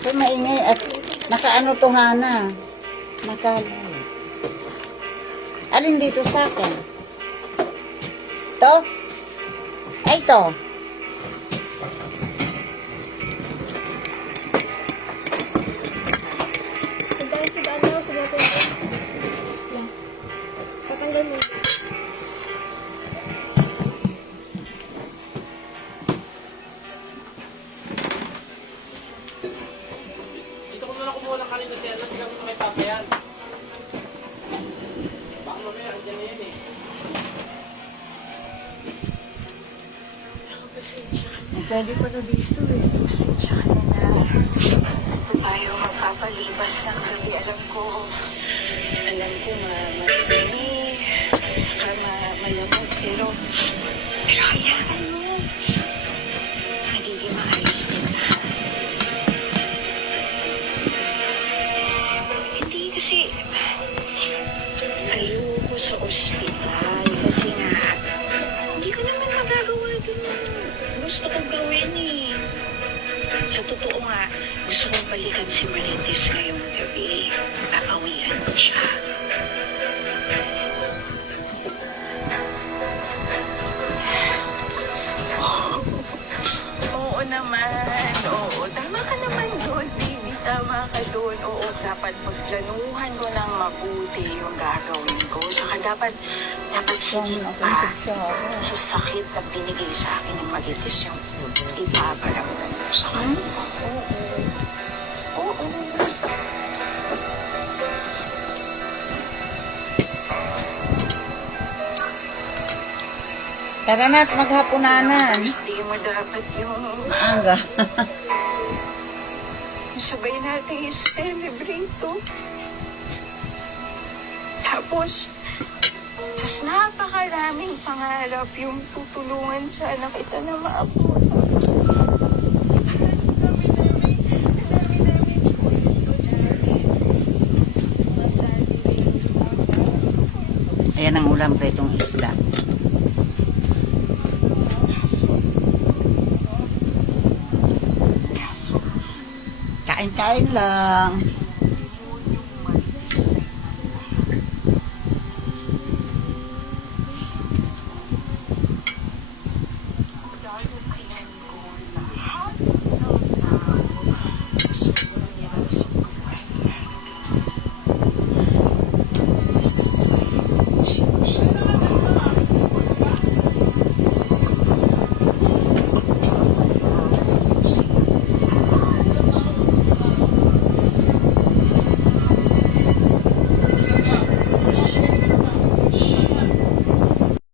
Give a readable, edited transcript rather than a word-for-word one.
So, maingay at nakaano to, Hana. Alin dito sa akin? To? Ay, to. Dito ko muna kumuha ng kanin kasi alam ko na may papayan. Baka mamaya, andyan na yan eh. Pwede pa na dito eh. Pasensya ka na na. Ito tayo magpapalibas ng gabi. Alam ko marami. Saka malamog. Pero hayaan mo. Magiging maayos din na. Hindi kasi ayoko sa ospital. Kasi nga, hindi ko naman magagawa dun. Gusto kong gawin eh. Sa totoo nga, gusto kong balikan si Marites ngayong gabi. Papawian ko siya. Oo naman. Oo, tama ka naman doon, baby. Tama ka doon. Oo, dapat pagplanuhan ko ng mabuti yung gagawin ko. Saka dapat higit pa sa sakit na binigay sa akin ng Marites yung ipaparamdam ko sa kanya. Oo. Tara na't maghapunanan. Hindi mo dapat yung Maaga. sabay natin i-celebrate to. Tapos napakaraming pangarap yung tutulungan sana kita na maabot. Ayan ang ulam pa itong isda. Kain-kain lang.